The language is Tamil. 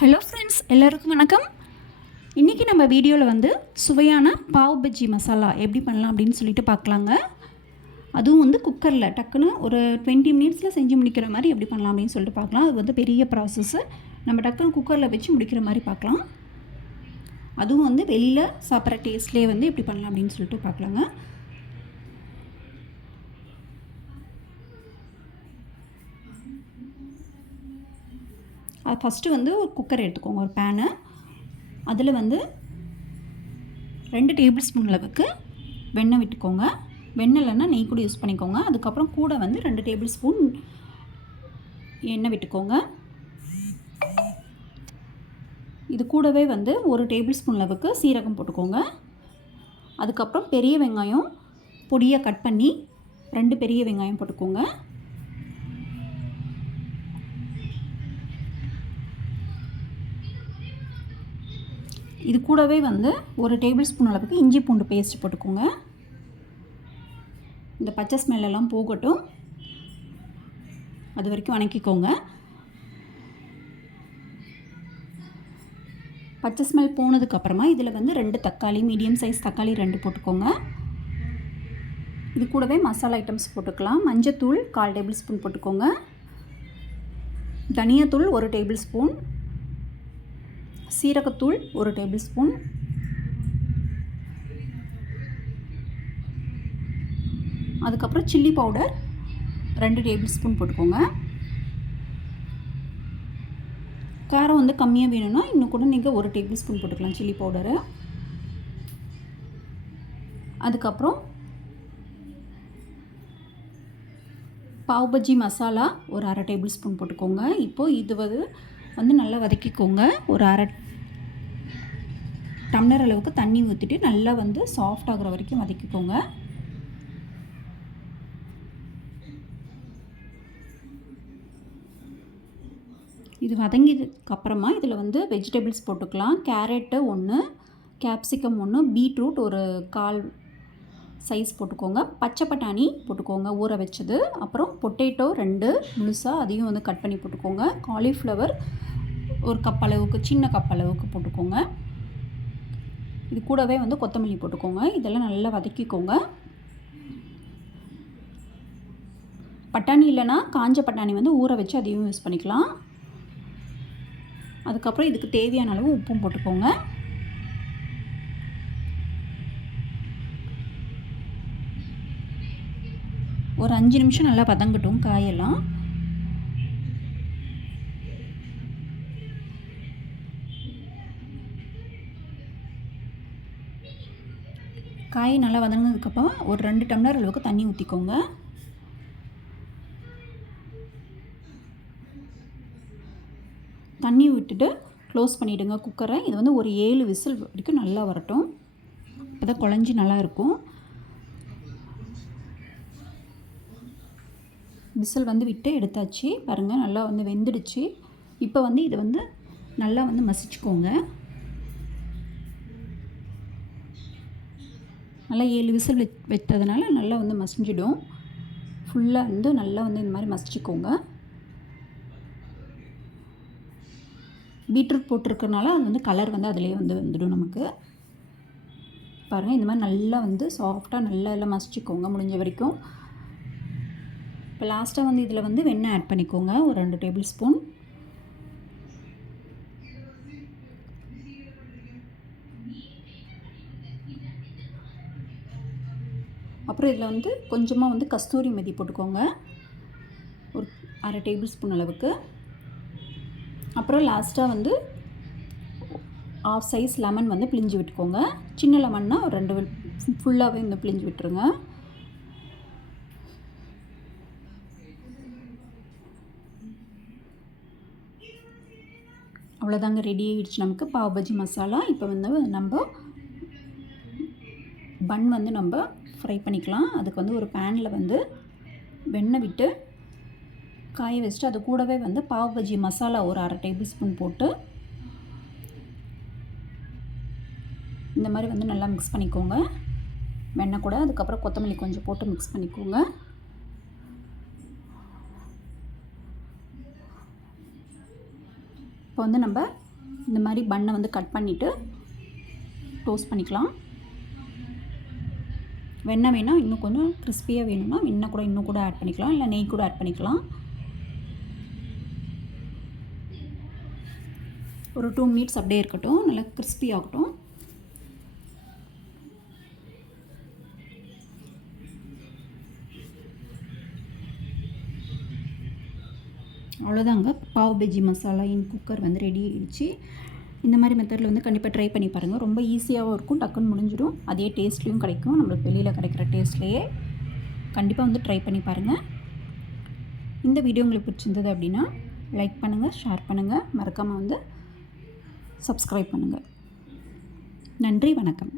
ஹலோ ஃப்ரெண்ட்ஸ், எல்லோருக்கும் வணக்கம். இன்றைக்கி நம்ம வீடியோவில் வந்து சுவையான பாவ் பஜ்ஜி மசாலா எப்படி பண்ணலாம் அப்படின்னு சொல்லிட்டு பார்க்கலாங்க. அதுவும் வந்து குக்கரில் டக்குன்னு ஒரு 20 மினிட்ஸில் செஞ்சு முடிக்கிற மாதிரி எப்படி பண்ணலாம் அப்படின்னு சொல்லிட்டு பார்க்கலாம். அது வந்து பெரிய ப்ராசஸ்ஸு. நம்ம டக்குன்னு குக்கரில் வச்சு முடிக்கிற மாதிரி பார்க்கலாம். அதுவும் வந்து வெளியில் சாப்பிட்ற டேஸ்ட்லேயே வந்து எப்படி பண்ணலாம் அப்படின்னு சொல்லிட்டு பார்க்கலாங்க. அது ஃபஸ்ட்டு வந்து ஒரு குக்கர் எடுத்துக்கோங்க, ஒரு பேனு. அதில் வந்து 2 டேபிள் ஸ்பூன் அளவுக்கு வெண்ணெய் விட்டுக்கோங்க. வெண்ணெய் இல்லைன்னா நெய் கூட யூஸ் பண்ணிக்கோங்க. அதுக்கப்புறம் கூட வந்து 2 டேபிள் ஸ்பூன் எண்ணெய் விட்டுக்கோங்க. இது கூடவே வந்து 1 டேபிள் ஸ்பூன் அளவுக்கு சீரகம் போட்டுக்கோங்க. அதுக்கப்புறம் பெரிய வெங்காயம் பொடியாக கட் பண்ணி 2 பெரிய வெங்காயம் போட்டுக்கோங்க. இது கூடவே வந்து 1 டேபிள் ஸ்பூன் அளவுக்கு இஞ்சி பூண்டு பேஸ்ட் போட்டுக்கோங்க. இந்த பச்சை ஸ்மெல்லாம் போகட்டும், அது வரைக்கும் வணக்கிக்கோங்க. பச்சை ஸ்மெல் போனதுக்கப்புறமா இதில் வந்து 2 தக்காளி, மீடியம் சைஸ் தக்காளி 2 போட்டுக்கோங்க. இது கூடவே மசாலா ஐட்டம்ஸ் போட்டுக்கலாம். மஞ்சத்தூள் 1/4 டேபிள் ஸ்பூன் போட்டுக்கோங்க. தனியாத்தூள் 1 டேபிள் ஸ்பூன், சீரகத்தூள் 1 டேபிள் ஸ்பூன், அதுக்கப்புறம் சில்லி பவுடர் 2 டேபிள் ஸ்பூன் போட்டுக்கோங்க. காரம் வந்து கம்மியாக வேணும்னா இன்னும் கூட நீங்கள் 1 டேபிள் ஸ்பூன் போட்டுக்கலாம் சில்லி பவுடரு. அதுக்கப்புறம் பாவ் பஜ்ஜி மசாலா ஒரு 1/2 டேபிள் ஸ்பூன் போட்டுக்கோங்க. இப்போது இது வந்து நல்லா வதக்கிக்கோங்க. ஒரு 1/2 டம்ளர் அளவுக்கு தண்ணி ஊற்றிட்டு நல்லா வந்து சாஃப்ட் ஆகிற வரைக்கும் வதக்கிக்கோங்க. இது வதங்கியதுக்கப்புறமா இதில் வந்து வெஜிடபிள்ஸ் போட்டுக்கலாம். கேரட்டு 1, கேப்சிகம் 1, பீட்ரூட் ஒரு 1/4 சைஸ் போட்டுக்கோங்க. பச்சை பட்டாணி போட்டுக்கோங்க ஊற வச்சது. அப்புறம் பொட்டேட்டோ 2 முழுசாக அதையும் வந்து கட் பண்ணி போட்டுக்கோங்க. காலிஃப்ளவர் ஒரு கப் அளவுக்கு, சின்ன கப் அளவுக்கு போட்டுக்கோங்க. இது கூடவே வந்து கொத்தமல்லி போட்டுக்கோங்க. இதெல்லாம் நல்லா வதக்கிக்கோங்க. பட்டாணி இல்லைன்னா காஞ்ச பட்டாணி வந்து ஊற வச்சு அதையும் யூஸ் பண்ணிக்கலாம். அதுக்கப்புறம் இதுக்கு தேவையான அளவு உப்பும் போட்டுக்கோங்க. ஒரு 5 நிமிஷம் நல்லா வதங்கட்டும் காயெல்லாம். காய் நல்லா வதங்கினதுக்கப்புறம் ஒரு 2 டம்ளர் அளவுக்கு தண்ணி ஊற்றிக்கோங்க. தண்ணி விட்டுட்டு க்ளோஸ் பண்ணிவிடுங்க குக்கரை. இது வந்து ஒரு 7 விசில் வரைக்கும் நல்லா வரட்டும். அப்போ தான் குழஞ்சி நல்லாயிருக்கும். விசில் வந்து விட்டு எடுத்தாச்சு. பாருங்கள், நல்லா வந்து வெந்துடுச்சு. இப்போ வந்து இதை வந்து நல்லா வந்து மசிச்சுக்கோங்க. நல்லா 7 விசில் வைத்ததுனால நல்லா வந்து மசிஞ்சிடும். ஃபுல்லாக வந்து நல்லா வந்து இந்த மாதிரி மசிச்சுக்கோங்க. பீட்ரூட் போட்டிருக்கனால அது வந்து கலர் வந்து அதிலே வந்து வந்துடும் நமக்கு. பாருங்கள், இந்த மாதிரி நல்லா வந்து சாஃப்டாக நல்லா எல்லாம் மசிச்சுக்கோங்க முடிஞ்ச வரைக்கும். இப்போ லாஸ்ட்டாக வந்து இதில் வந்து வெண்ணெய் ஆட் பண்ணிக்கோங்க, ஒரு 2 டேபிள் ஸ்பூன். அப்புறம் இதில் வந்து கொஞ்சமாக வந்து கஸ்தூரி மெதி போட்டுக்கோங்க, ஒரு 1/2 டேபிள் ஸ்பூன் அளவுக்கு. அப்புறம் லாஸ்ட்டாக வந்து 1/2 சைஸ் லெமன் வந்து பிழிஞ்சு விட்டுக்கோங்க. சின்ன லெமன்னா ஒரு 2 ஃபுல்லாகவே வந்து பிழிஞ்சு விட்டுருங்க. அவ்வளோதாங்க, ரெடி ஆகிடுச்சு நமக்கு பாவ் பஜ்ஜி மசாலா. இப்போ வந்து நம்ம பன் வந்து நம்ம ஃப்ரை பண்ணிக்கலாம். அதுக்கு வந்து ஒரு பேனில் வந்து வெண்ணெய் விட்டு காய வச்சுட்டு அது கூடவே வந்து பாவ் பஜ்ஜி மசாலா ஒரு 1/2 டேபிள் ஸ்பூன் போட்டு இந்த மாதிரி வந்து நல்லா மிக்ஸ் பண்ணிக்கோங்க வெண்ணெய் கூட. அதுக்கப்புறம் கொத்தமல்லி கொஞ்சம் போட்டு மிக்ஸ் பண்ணிக்கோங்க. இப்போ வந்து நம்ம இந்த மாதிரி பன்னை வந்து கட் பண்ணிவிட்டு டோஸ்ட் பண்ணிக்கலாம். வெண்ணெய் வேணால் இன்னும் கொஞ்சம் கிறிஸ்பியாக வேணும்னா வெண்ணெய் கூட இன்னும் கூட ஆட் பண்ணிக்கலாம், இல்லை நெய் கூட ஆட் பண்ணிக்கலாம். ஒரு 2 மினிட்ஸ் அப்படியே இருக்கட்டும், நல்லா கிறிஸ்பி ஆகட்டும். அவ்வளோதாங்க, பாவ் பஜ்ஜி மசாலா இன் குக்கர் வந்து ரெடி ஆகிடுச்சு. இந்த மாதிரி மெத்தடில் வந்து கண்டிப்பாக ட்ரை பண்ணி பாருங்கள். ரொம்ப ஈஸியாகவும் இருக்கும், டக்குன்னு முடிஞ்சிடும், அதே டேஸ்ட்லேயும் கிடைக்கும், நம்மளுக்கு வெளியில் கிடைக்கிற டேஸ்ட்லேயே. கண்டிப்பாக வந்து ட்ரை பண்ணி பாருங்கள். இந்த வீடியோ உங்களுக்கு பிடிச்சிருந்தது அப்படின்னா லைக் பண்ணுங்கள், ஷேர் பண்ணுங்கள், மறக்காமல் வந்து சப்ஸ்கிரைப் பண்ணுங்கள். நன்றி, வணக்கம்.